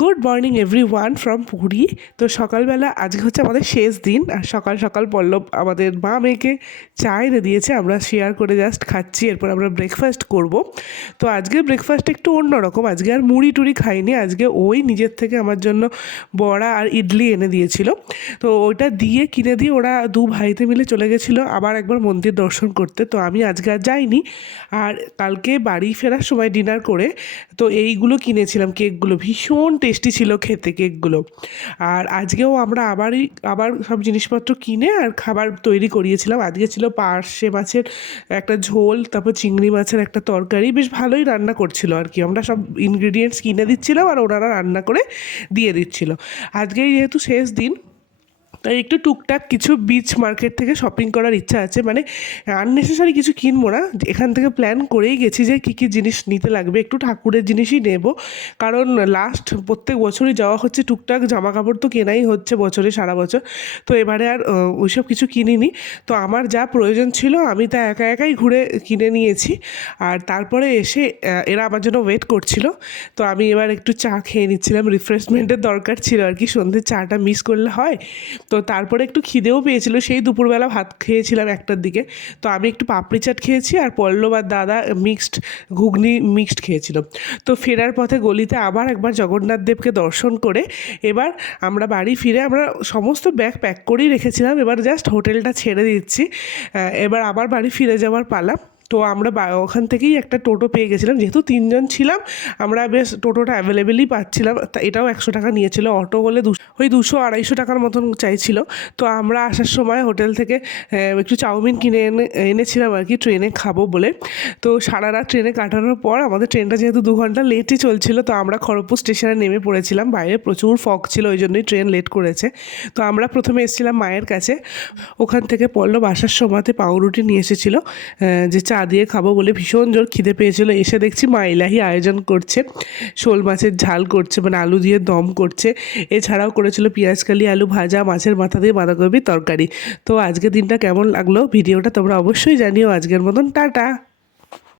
Good morning everyone from Puri. তো সকালবেলা আজকে হচ্ছে আমাদের শেষ দিন, আর সকাল সকাল পল্লব আমাদের মা মেয়েকে চা এনে দিয়েছে, আমরা শেয়ার করে জাস্ট খাচ্ছি। এরপর আমরা ব্রেকফাস্ট করব। তো আজকের ব্রেকফাস্ট একটু অন্যরকম, আজকে আর মুড়ি টুড়ি খাইনি, আজকে ওই নিজের থেকে আমার জন্য বড়া আর ইডলি এনে দিয়েছিল। তো ওইটা দিয়ে কিনে দিয়ে ওরা দু ভাইতে মিলে চলে গেছিলো আবার একবার মন্দির দর্শন করতে। তো আমি আজকে আর যাইনি। আর কালকে বাড়ি ফেরার সময় ডিনার করে তো এইগুলো কিনেছিলাম, কেকগুলো ভীষণ টেস্টি ছিল খেতে কেকগুলো। আর আজকেও আমরা আবার সব জিনিসপত্র কিনে আর খাবার তৈরি করিয়েছিলাম। আজকে ছিল পার্শে মাছের একটা ঝোল, তারপর চিংড়ি মাছের একটা তরকারি, বেশ ভালোই রান্না করছিল আর কি। আমরা সব ইনগ্রিডিয়েন্টস কিনে দিচ্ছিলাম আর ওনারা রান্না করে দিয়ে দিচ্ছিল। আজকেই যেহেতু শেষ দিন, তাই একটু টুকটাক কিছু বিচ মার্কেট থেকে শপিং করার ইচ্ছা আছে। মানে আননেসেসারি কিছু কিনবো না, এখান থেকে প্ল্যান করেই গেছি যে কী কী জিনিস নিতে লাগবে, একটু ঠাকুরের জিনিসই নেব। কারণ প্রত্যেক বছরই যাওয়া হচ্ছে, টুকটাক জামা কাপড় তো কেনাই হচ্ছে বছরে সারা বছর। তো এবারে আর ওইসব কিছু কিনিনি। তো আমার যা প্রয়োজন ছিল আমি তা একা একাই ঘুরে কিনে নিয়েছি। আর তারপরে এসে এরা আমার জন্য ওয়েট করছিল। তো আমি এবার একটু চা খেয়ে নিচ্ছিলাম, রিফ্রেশমেন্টের দরকার ছিল আর কি, সন্ধ্যে চাটা মিস করলে হয়। তো তারপরে একটু খিদেও পেয়েছিল, সেই দুপুরবেলা ভাত খেয়েছিলাম 1টার দিকে। তো আমি একটু পাপড়ি চাট খেয়েছি আর পল্লব আর দাদা ঘুগনি মিক্সড খেয়েছিল। তো ফেরার পথে গলিতে আবার একবার জগন্নাথ দেবকে দর্শন করে এবার আমরা বাড়ি ফিরে আমরা সমস্ত ব্যাগ প্যাক করেই রেখেছিলাম, এবার জাস্ট হোটেলটা ছেড়ে দিচ্ছি। এবার আবার বাড়ি ফিরে যাওয়ার পালা। তো আমরা ওখান থেকেই একটা টোটো পেয়ে গেছিলাম, যেহেতু 3জন ছিলাম আমরা বেশ টোটোটা অ্যাভেলেবেলই পাচ্ছিলাম। এটাও 100 টাকা নিয়েছিল, অটো হলে ওই 200-250 টাকার মতন চাইছিল। তো আমরা আসার সময় হোটেল থেকে একটু চাউমিন কিনে এনেছিলাম আর কি, ট্রেনে খাবো বলে। তো সারা রাত ট্রেনে কাটানোর পর আমাদের ট্রেনটা যেহেতু 2 ঘন্টা লেটই চলছিল, তো আমরা খড়গপুর স্টেশনে নেমে পড়েছিলাম। বাইরে প্রচুর ফগ ছিল, ওই জন্যই ট্রেন লেট করেছে। তো আমরা প্রথমে এসেছিলাম মায়ের কাছে, ওখান থেকে পল্লব আসার সময়তে পাউরুটি নিয়ে এসেছিলো যে চা দিয়ে খাবো বলে। ভীষণ জোর খিদে পেয়েছিল, এসে দেখছি মা এলাহি আয়োজন করছে, শোল মাছের ঝাল করছে, মানে আলু দিয়ে দম করছে। এছাড়াও করেছিল পেঁয়াজকালি, আলু ভাজা, মাছের মাথা দিয়ে বাঁধাকপির তরকারি। তো আজকের দিনটা কেমন লাগলো ভিডিওটা তোমরা অবশ্যই জানিও। আজকের মতন টাটা।